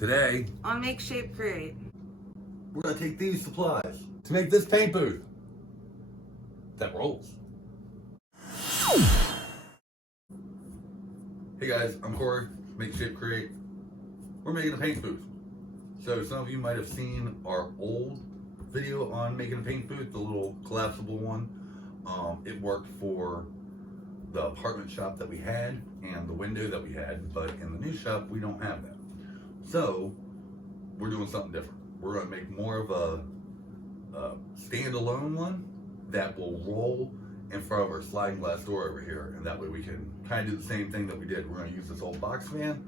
Today, on Make, Shape, Create, we're gonna take these supplies to make this paint booth that rolls. Hey guys, I'm Cory, Make, Shape, Create. We're making a paint booth. So some of you might have seen our old video on making a paint booth, the little collapsible one. It worked for the apartment shop that we had and the window that we had, but in the new shop, we don't have that. So we're doing something different. We're gonna make more of a standalone one that will roll in front of our sliding glass door over here, and that way we can kind of do the same thing that we did. We're gonna use this old box fan.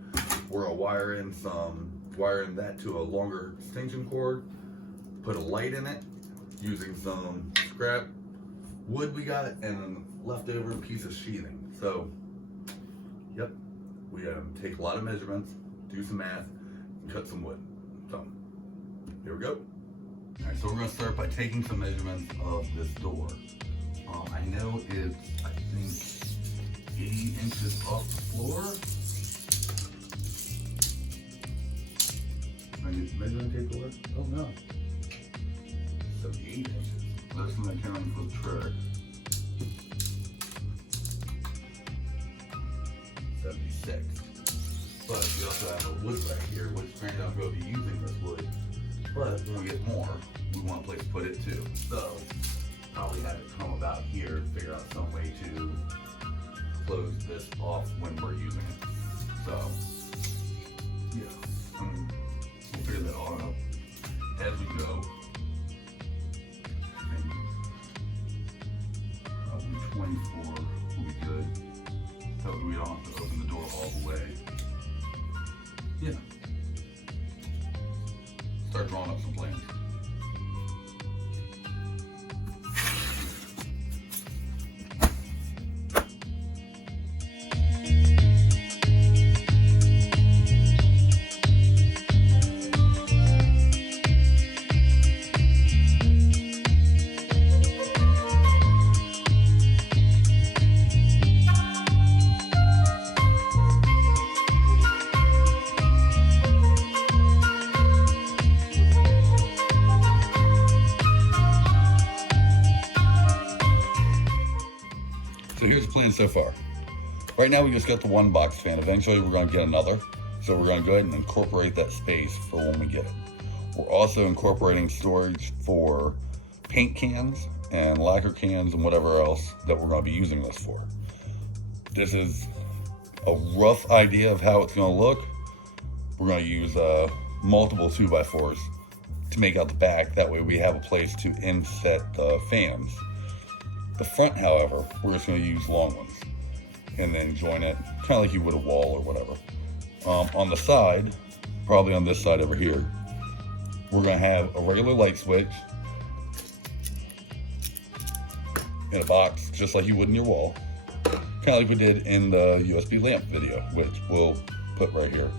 We're gonna wire in that to a longer extension cord, put a light in it using some scrap wood we got and a leftover piece of sheathing. So, yep, we take a lot of measurements, do some math, and cut some wood. So, here we go. All right, so we're gonna start by taking some measurements of this door. I know it's, I think, 80 inches off the floor. Can I get the measuring tape to work? Oh no. 78 inches. That's not accounting for the track. 76. But we also have a wood right here, which granted I'm going to be using this wood. But when we get more, we want a place to put it too. So probably have it come about here, figure out some way to close this off when we're using it. So yeah, we'll figure that all out as we go. Probably 24 will be good. That way we don't have to open the door all the way. Yeah. Start drawing up some plans. So here's the plan so far. Right now we just got the one box fan. Eventually we're going to get another. So we're going to go ahead and incorporate that space for when we get it. We're also incorporating storage for paint cans and lacquer cans and whatever else that we're going to be using this for. This is a rough idea of how it's going to look. We're going to use multiple 2x4s to make out the back. That way we have a place to inset the fans. The front, however, we're just going to use long ones and then join it kind of like you would a wall or whatever. On the side, probably on this side over here, we're going to have a regular light switch in a box just like you would in your wall, kind of like we did in the USB lamp video, which we'll put right here.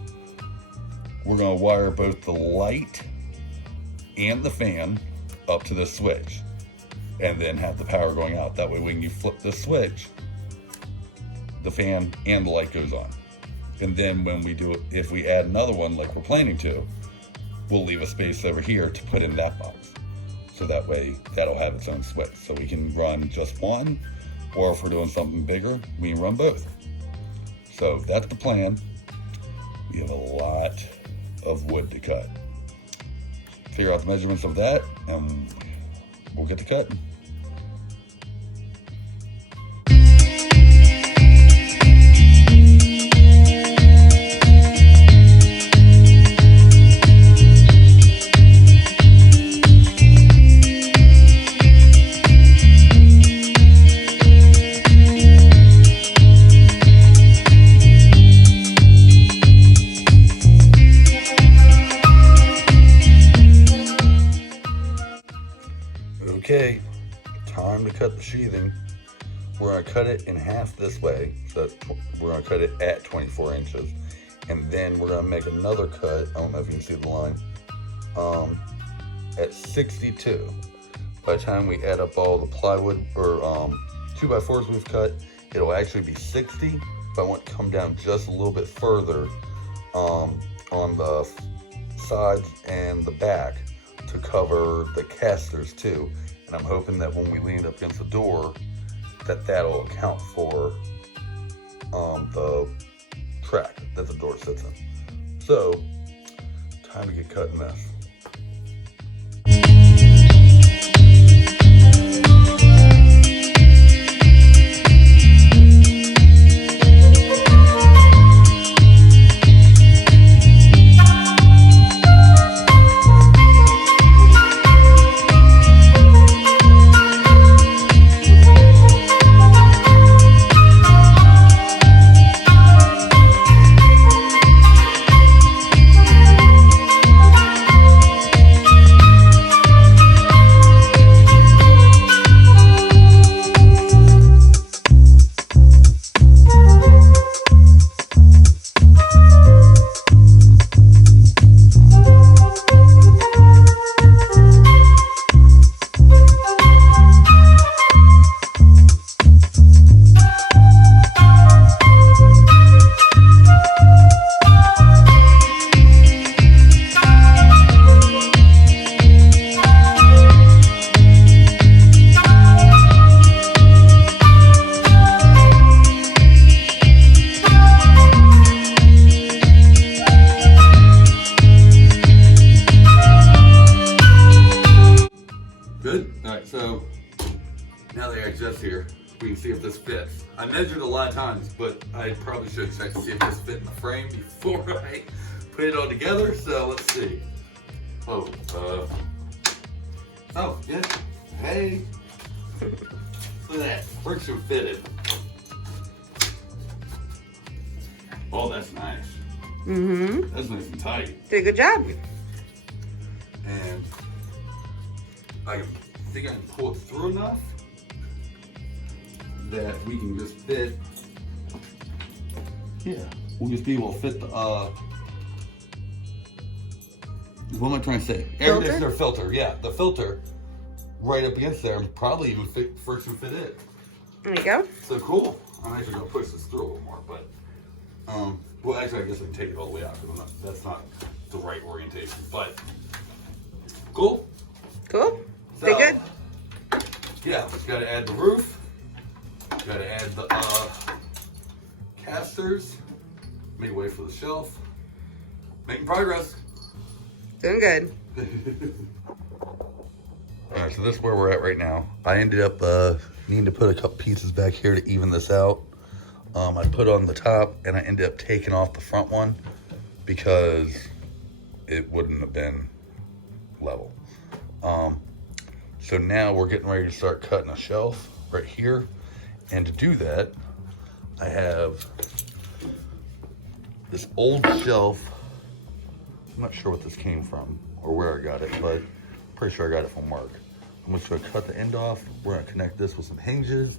We're going to wire both the light and the fan up to this switch, and then have the power going out. That way when you flip the switch, the fan and the light goes on. And then when we do it, if we add another one like we're planning to, we'll leave a space over here to put in that box. So that way that'll have its own switch. So we can run just one, or if we're doing something bigger, we can run both. So that's the plan. We have a lot of wood to cut. Figure out the measurements of that, and we'll get to cutting. Okay, time to cut the sheathing. We're going to cut it in half this way. So we're going to cut it at 24 inches. And then we're going to make another cut. I don't know if you can see the line. At 62. By the time we add up all the plywood or 2x4s we've cut, it'll actually be 60. But I want to come down just a little bit further on on the sides and the back to cover the casters too. And I'm hoping that when we lean up against the door, that'll account for the track that the door sits in. So, time to get cutting this. So now that I got Jess here, we can see if this fits. I measured a lot of times, but I probably should check to see if this fit in the frame before I put it all together. So let's see. Oh, yeah. Hey. Look at that. Friction fitted. Oh, that's nice. Mm-hmm. That's nice and tight. Did a good job. And I think I can pull it through enough that we can just fit. Yeah, we'll just be able to fit the what am I trying to say? Filter? Their filter, yeah, the filter right up against there, and probably even friction fit it. There you go. So cool. I'm actually gonna push this through a little more, but well, actually, I guess I can take it all the way out because that's not the right orientation. But cool. Cool. So, They good? Yeah, just gotta add the roof. Gotta add the casters. Make way for the shelf. Making progress. Doing good. Alright, so this is where we're at right now. I ended up needing to put a couple pieces back here to even this out. I put on the top and I ended up taking off the front one because it wouldn't have been level. So now we're getting ready to start cutting a shelf right here. And to do that, I have this old shelf. I'm not sure what this came from or where I got it, but I'm pretty sure I got it from work. I'm just gonna cut the end off. We're gonna connect this with some hinges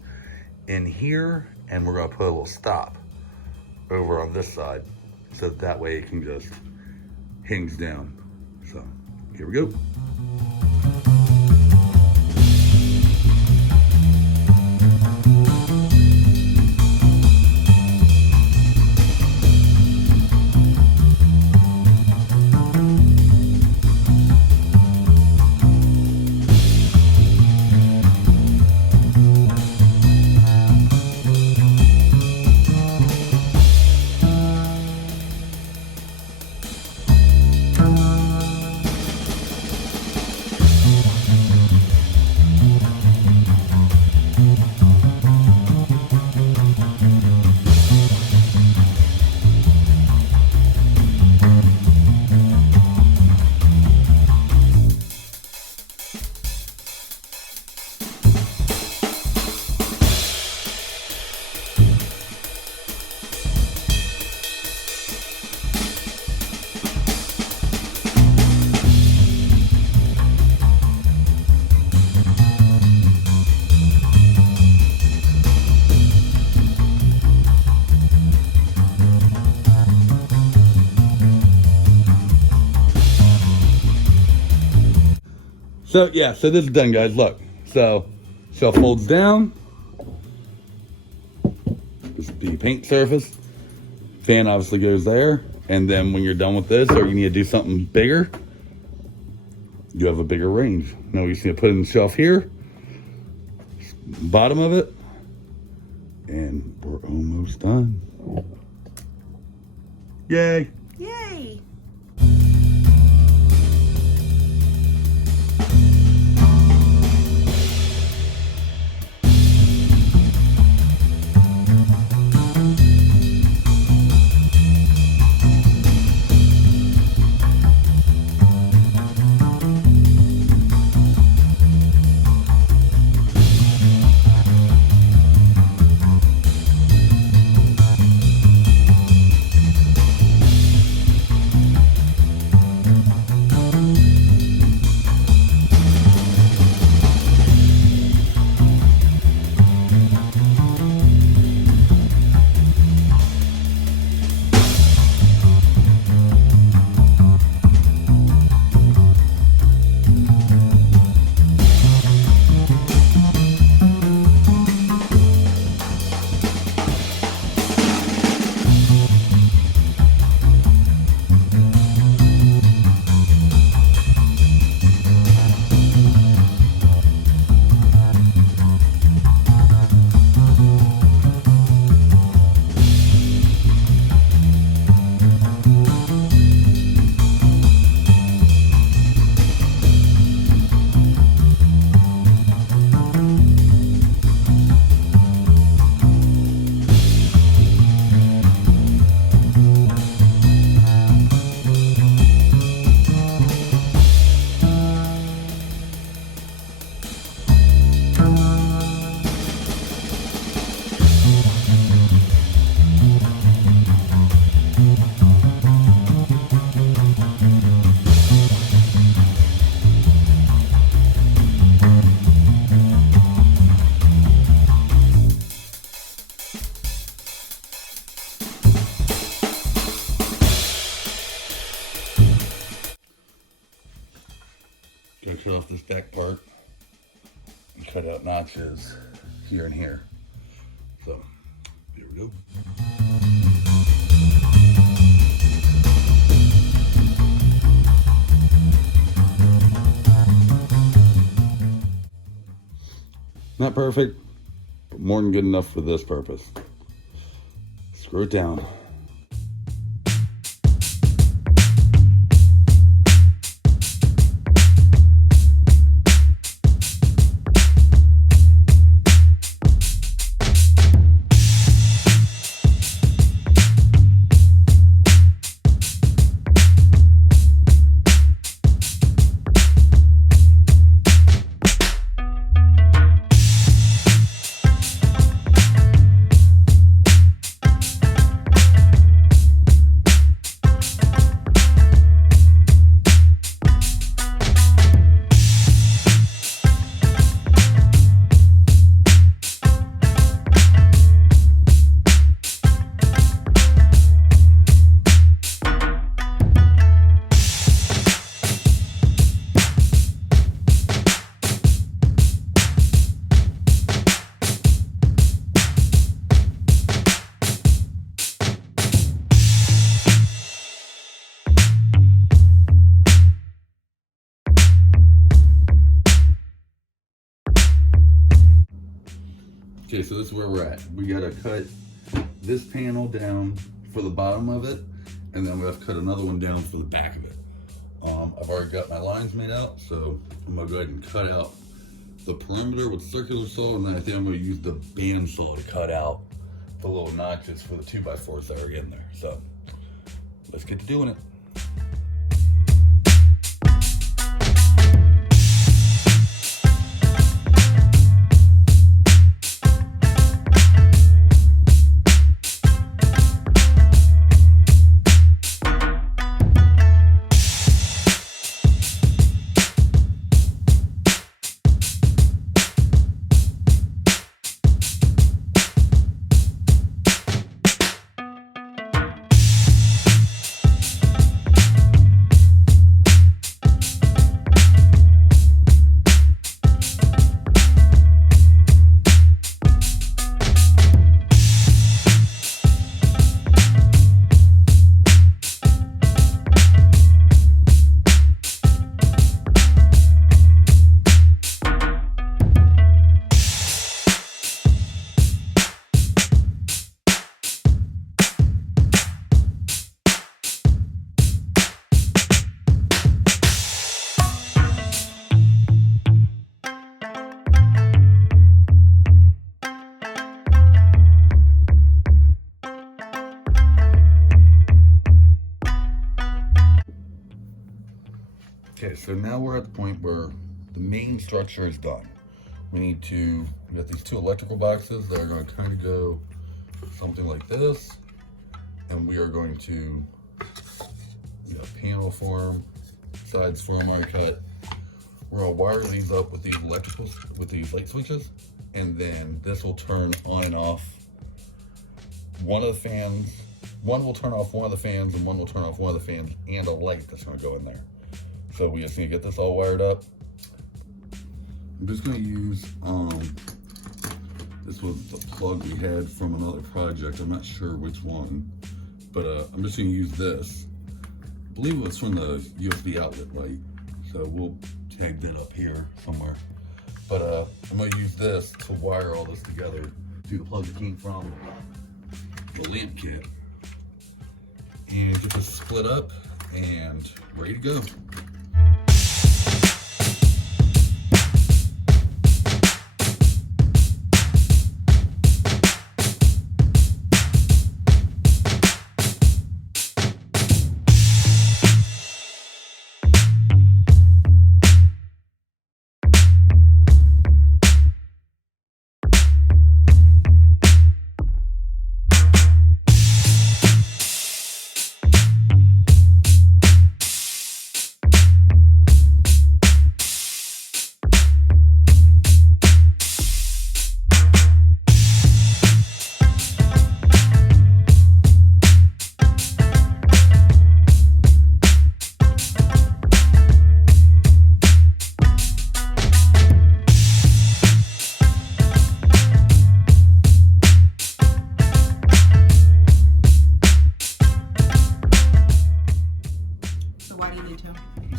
in here, and we're gonna put a little stop over on this side so that way it can just hinge down. So here we go. So yeah, so this is done, guys. Look, so shelf folds down. This is the paint surface. Fan obviously goes there. And then when you're done with this, or you need to do something bigger, you have a bigger range. Now you just need to put it in the shelf here, bottom of it, and we're almost done. Yay! Yay! Gotta cut off this back part and cut out notches here and here. So, here we go. Not perfect, but more than good enough for this purpose. Screw it down. Okay, so this is where we're at. We gotta cut this panel down for the bottom of it, and then we have to cut another one down for the back of it. I've already got my lines made out, so I'm gonna go ahead and cut out the perimeter with circular saw, and then I think I'm gonna use the band saw to cut out the little notches for the 2x4s that are in there. So let's get to doing it. Okay, so now we're at the point where the main structure is done. We got these two electrical boxes that are going to kind of go something like this. And we are going to, we got panel form, sides form already cut. We're going to wire these up with these with these light switches. And then this will turn on and off one of the fans. One will turn off one of the fans and one will turn off one of the fans and a light that's going to go in there. So we just need to get this all wired up. I'm just going to use, this was the plug we had from another project. I'm not sure which one, but I'm just going to use this. I believe it was from the USB outlet light. So we'll tag that up here somewhere. But I'm going to use this to wire all this together to the plug that came from the lamp kit. And get this split up and ready to go.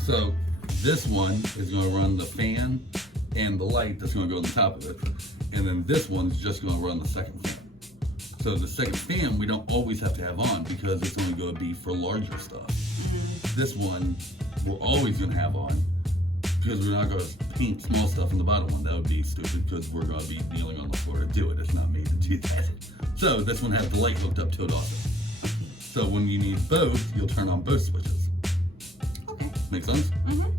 So this one is going to run the fan and the light that's going to go on the top of it. And then this one's just going to run the second fan. So the second fan we don't always have to have on because it's only going to be for larger stuff. This one we're always going to have on because we're not going to paint small stuff in the bottom one. That would be stupid because we're going to be kneeling on the floor to do it. It's not made to do that. So this one has the light hooked up to it also. So when you need both, you'll turn on both switches. Okay. Make sense? Mm-hmm.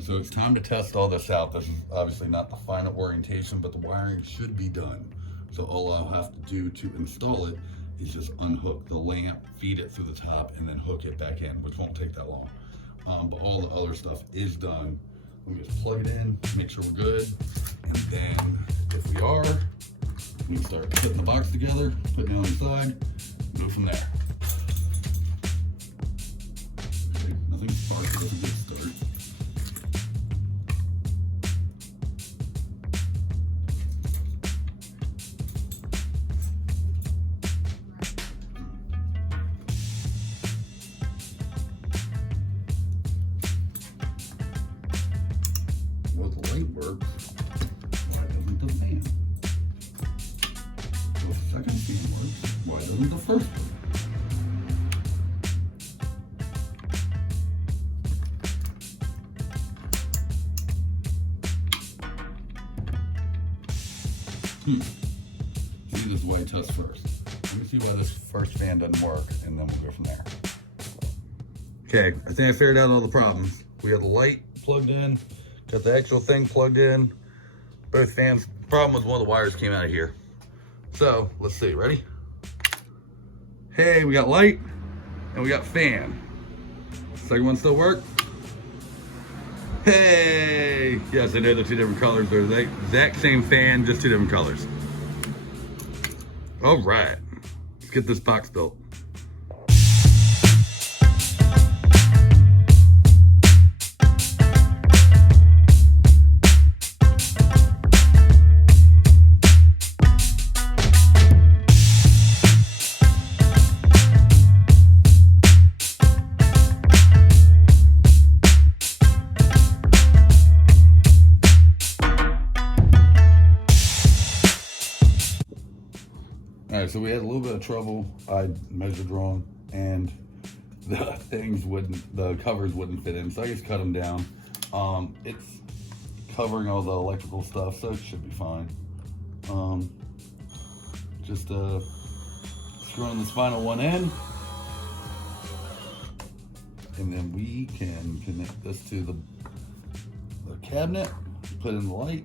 So it's time to test all this out. This is obviously not the final orientation, but the wiring should be done. So all I'll have to do to install it is just unhook the lamp, feed it through the top, and then hook it back in, which won't take that long. But all the other stuff is done. Let me just plug it in, make sure we're good. And then if we are, we can start putting the box together, putting it on the side, go from there. Okay, nothing sparks, it doesn't get started. Well, the light works. Why doesn't the fan? Well, the second fan works. Why doesn't the first work? See, this is why I test first. Let me see why this first fan doesn't work, and then we'll go from there. Okay, I think I figured out all the problems. We have the light plugged in, got the actual thing plugged in, both fans. The problem was one of the wires came out of here. So, let's see, ready? Hey, we got light, and we got fan. Second one still work? Hey! Yes, I know they're two different colors. They're the exact same fan, just two different colors. All right, let's get this box built. right, so we had a little bit of trouble. I measured wrong, and the covers wouldn't fit in, so I just cut them down. It's covering all the electrical stuff, so it should be fine. Just screwing this final one in, and then we can connect this to the cabinet, put in the light.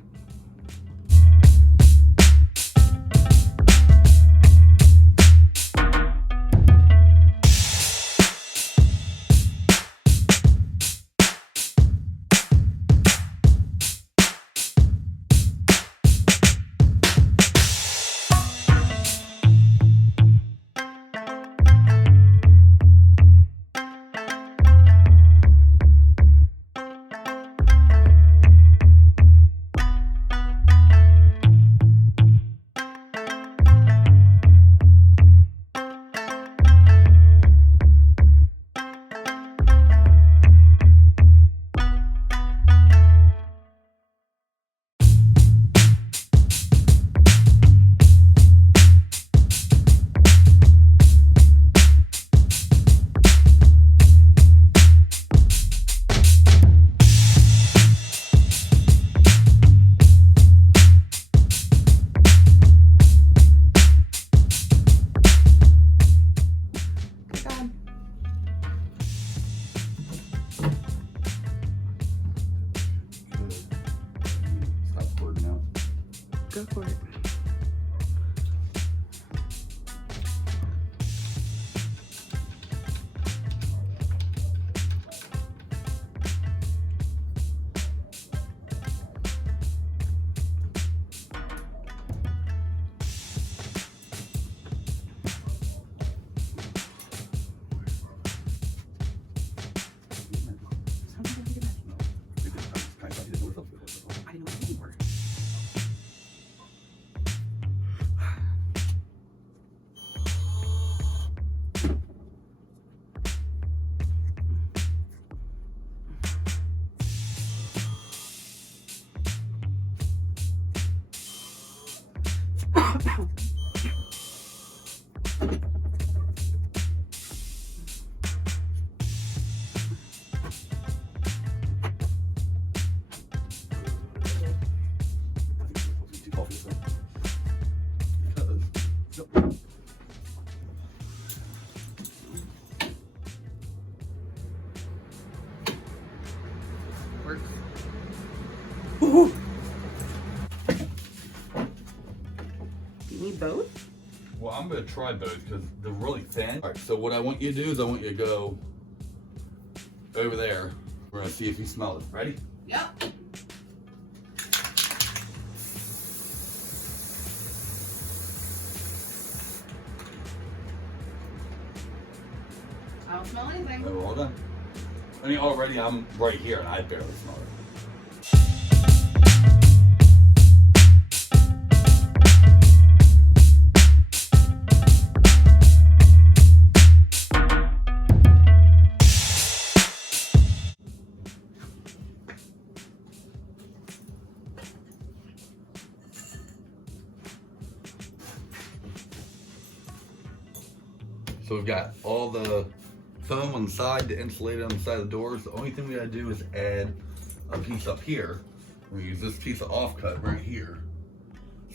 Go for it. Works. Woo-hoo. Do you need both? Well, I'm gonna try both because they're really thin. All right, so what I want you to do is I want you to go over there. We're gonna see if you smell it. Ready? Yep. I don't smell anything. Oh, well done. I mean, already I'm right here and I barely smell it. So we've got all the foam on the side, the insulated on the side of the doors. The only thing we gotta do is add a piece up here. We're gonna use this piece of offcut right here.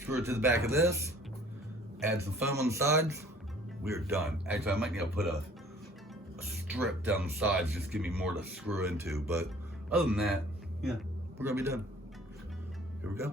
Screw it to the back of this, add some foam on the sides. We're done. Actually, I might need to put a strip down the sides, just give me more to screw into. But other than that, yeah, we're gonna be done. Here we go.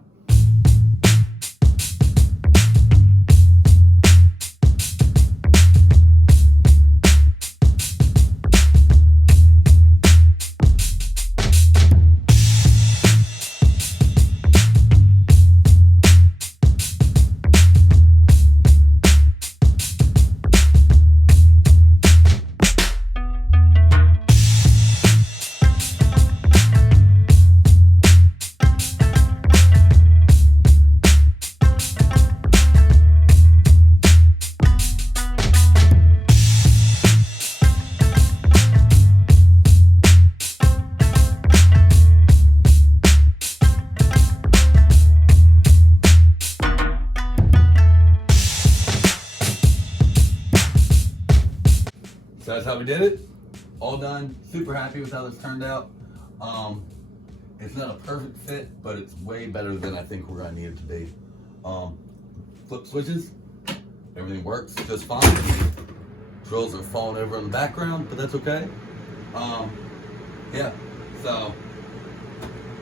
we did it. All done. Super happy with how this turned out. It's not a perfect fit, but it's way better than I think we're gonna need it to be. Flip switches, everything works just fine. Drills are falling over in the background, but that's okay. Yeah, so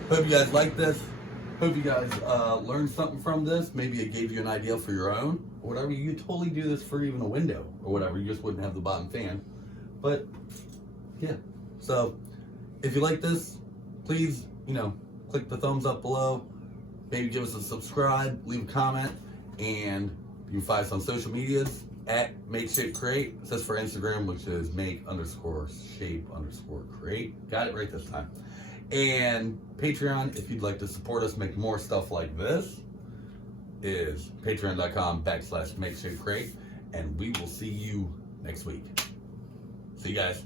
hope you guys like this. Hope you guys learned something from this. Maybe it gave you an idea for your own or whatever. You could totally do this for even a window or whatever. You just wouldn't have the bottom fan. But yeah, so if you like this, please, click the thumbs up below. Maybe give us a subscribe, leave a comment, and you can find us on social medias at MakeShapeCreate. It says for Instagram, which is make_shape_create. Got it right this time. And Patreon, if you'd like to support us make more stuff like this, is patreon.com/MakeShapeCreate. And we will see you next week. See you guys.